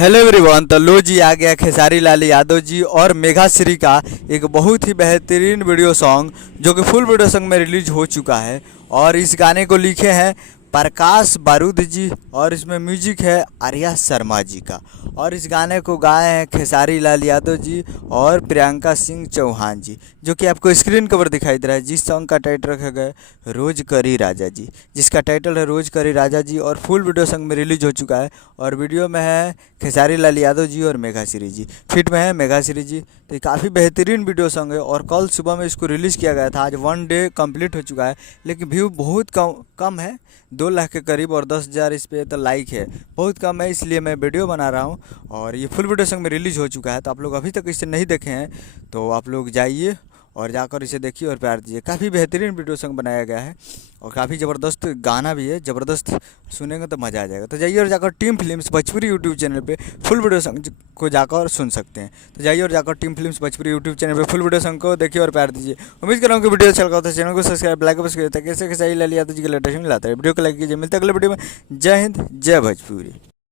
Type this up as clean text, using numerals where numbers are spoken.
Hello everyone. तो लो जी आ गया खेसारी लाल यादव जी और मेघा श्री का एक बहुत ही बेहतरीन वीडियो सॉन्ग जो कि फुल वीडियो सॉन्ग में रिलीज हो चुका है। और इस गाने को लिखे हैं प्रकाश बारूद जी और इसमें म्यूजिक है आर्या शर्मा जी का। और इस गाने को गाए हैं खेसारी लाल यादव जी और प्रियंका सिंह चौहान जी, जो कि आपको स्क्रीन कवर दिखाई दे रहा है। जिस सॉन्ग का टाइटल रखा गया है रोज करी राजा जी, जिसका टाइटल है रोज करी राजा जी। और फुल वीडियो सॉन्ग में रिलीज हो चुका है। और वीडियो में है खेसारी लाल यादव जी और मेघा श्री जी, फिट में है मेघा श्री जी। तो ये काफ़ी बेहतरीन वीडियो सॉन्ग है। और कल सुबह में इसको रिलीज़ किया गया था। आज 1 डे कंप्लीट हो चुका है, लेकिन व्यू बहुत कम है, 2 लाख के करीब। और 10,000 इस पर तो लाइक है, बहुत कम है। इसलिए मैं वीडियो बना रहा हूँ। और ये फुल वीडियो सॉन्ग में रिलीज़ हो चुका है। तो आप लोग अभी तक इसे नहीं देखे हैं तो आप लोग जाइए और जाकर इसे देखिए और प्यार दीजिए। काफ़ी बेहतरीन वीडियो सॉन्ग बनाया गया है और काफ़ी ज़बरदस्त गाना भी है, ज़बरदस्त। सुनेंगे तो मज़ा आ जाएगा। तो जाइए और जाकर team films Bhojpuri YouTube channel पे फुल वीडियो सॉन्ग को जाकर सुन सकते हैं। तो जाइए और जाकर team films Bhojpuri YouTube channel पे फुल वीडियो सॉन्ग को देखिए और प्यार दीजिए। उम्मीद कर रहा हूँ कि वीडियो अच्छा लगा हो तो चैनल को सब्सक्राइब लाइक बस करिए ताकि कैसे खेसारी लाल यादव जी के लेटेस्ट मिलाता है। वीडियो को लाइक कीजिए। मिलते हैं अगले वीडियो में। जय हिंद, जय भोजपुरी।